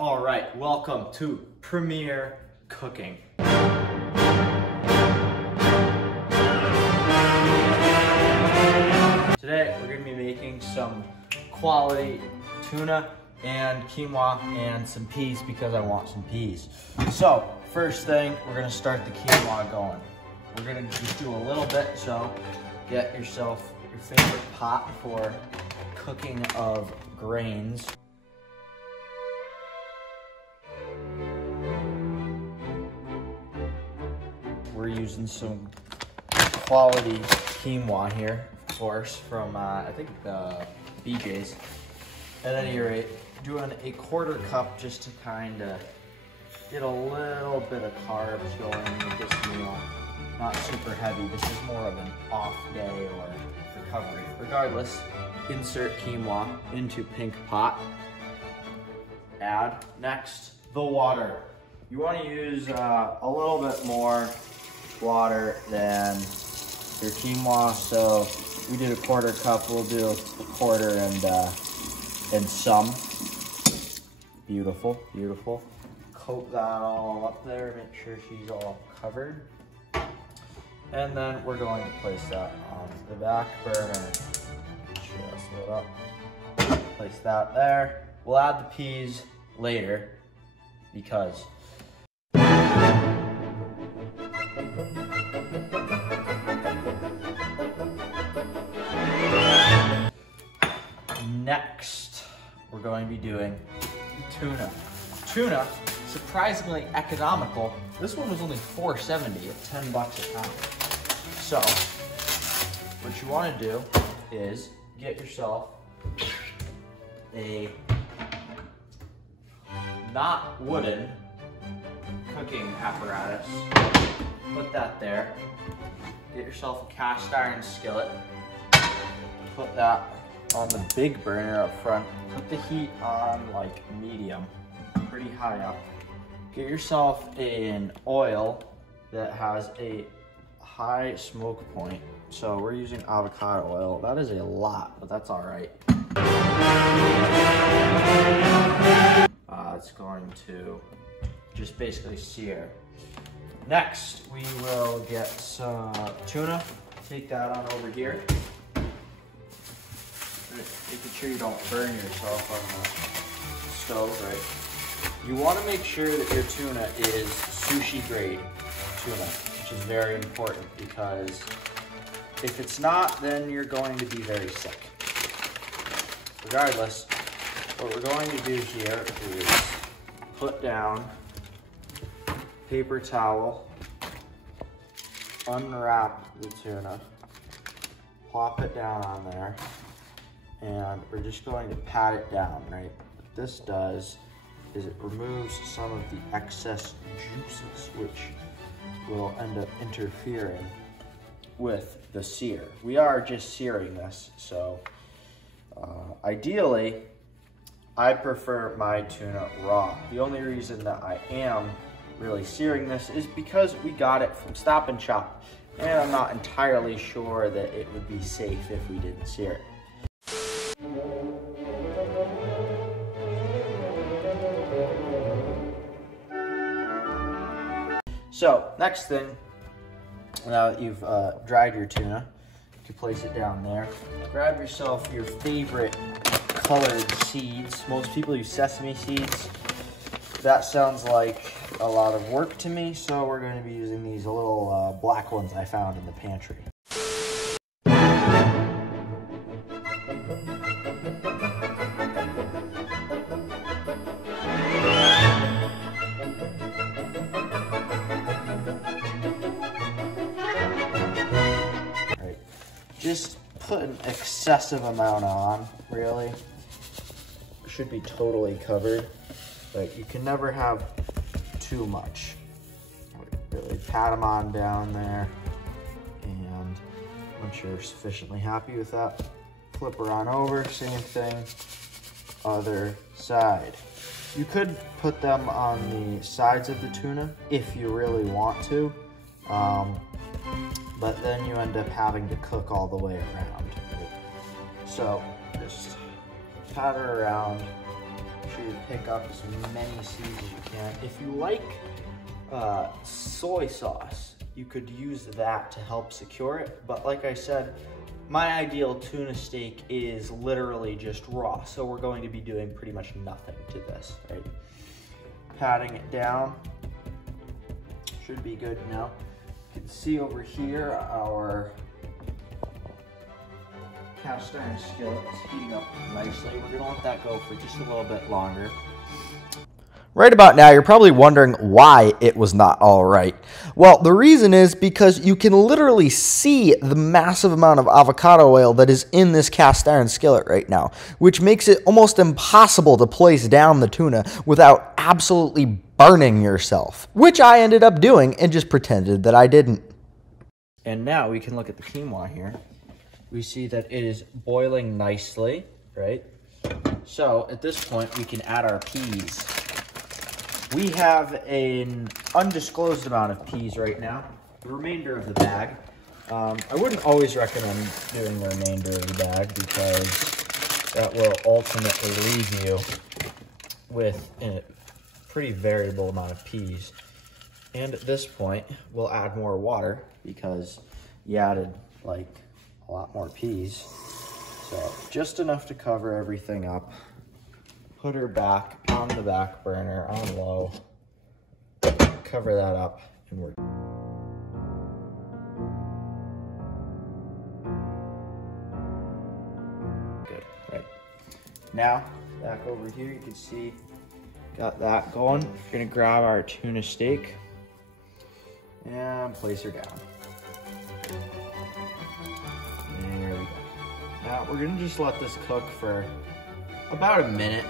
All right, welcome to PREM1R Cooking. Today we're going to be making some quality tuna and quinoa and some peas because I want some peas. So first thing, we're going to start the quinoa going. We're going to just do a little bit, so get yourself your favorite pot for cooking of grains. We're using some quality quinoa here, of course, from I think BJ's. At any rate, doing a 1/4 cup just to kind of get a little bit of carbs going with this meal. Not super heavy. This is more of an off day or recovery. Regardless, insert quinoa into pink pot. Add next the water. You want to use a little bit more water than your quinoa, so we did a 1/4 cup. We'll do a 1/4 and some. Beautiful, beautiful. Coat that all up there. Make sure she's all covered. And then we're going to place that on the back burner. Just lit up. Place that there. We'll add the peas later because next we're going to be doing tuna. Tuna, surprisingly economical. This one was only $4.70 at 10 bucks a pound. So what you want to do is get yourself a not wooden cooking apparatus. Put that there. Get yourself a cast iron skillet. Put that on the big burner up front. Put the heat on like medium, pretty high up. Get yourself an oil that has a high smoke point. So we're using avocado oil. That is a lot, but that's all right. It's going to just basically sear. Next, we will get some tuna. Take that on over here. Making sure you don't burn yourself on the stove, right? You want to make sure that your tuna is sushi grade tuna, which is very important because if it's not, then you're going to be very sick. Regardless, what we're going to do here is put down paper towel, unwrap the tuna, plop it down on there, and we're just going to pat it down, right? What this does is it removes some of the excess juices, which will end up interfering with the sear. We are just searing this, so ideally, I prefer my tuna raw. The only reason that I am really searing this is because we got it from Stop and Shop, and I'm not entirely sure that it would be safe if we didn't sear it. So next thing, now that you've dried your tuna, you can place it down there. Grab yourself your favorite colored seeds. Most people use sesame seeds. That sounds like a lot of work to me, so we're going to be using these little black ones I found in the pantry. Just put an excessive amount on, really. Should be totally covered, but you can never have too much. Really pat them on down there, and once you're sufficiently happy with that, flip her on over, same thing, other side. You could put them on the sides of the tuna if you really want to, but then you end up having to cook all the way around. So just pat her around, make sure you pick up as many seeds as you can. If you like soy sauce, you could use that to help secure it. But like I said, my ideal tuna steak is literally just raw. So we're going to be doing pretty much nothing to this, right? Patting it down. Should be good now. You can see over here our cast iron skillet is heating up nicely. We're gonna let that go for just a little bit longer. Right about now, you're probably wondering why it was not all right. Well, the reason is because you can literally see the massive amount of avocado oil that is in this cast iron skillet right now, which makes it almost impossible to place down the tuna without absolutely burning yourself, which I ended up doing and just pretended that I didn't. And now we can look at the quinoa here. We see that it is boiling nicely, right? So at this point, we can add our peas. We have an undisclosed amount of peas right now, the remainder of the bag. I wouldn't always recommend doing the remainder of the bag because that will ultimately leave you with a pretty variable amount of peas. And at this point, we'll add more water because you added like a lot more peas. So just enough to cover everything up. Put her back on the back burner on low. Cover that up and we're good. Right. Now, back over here, you can see got that going. We're gonna grab our tuna steak and place her down. There we go. Now we're gonna just let this cook for about a minute.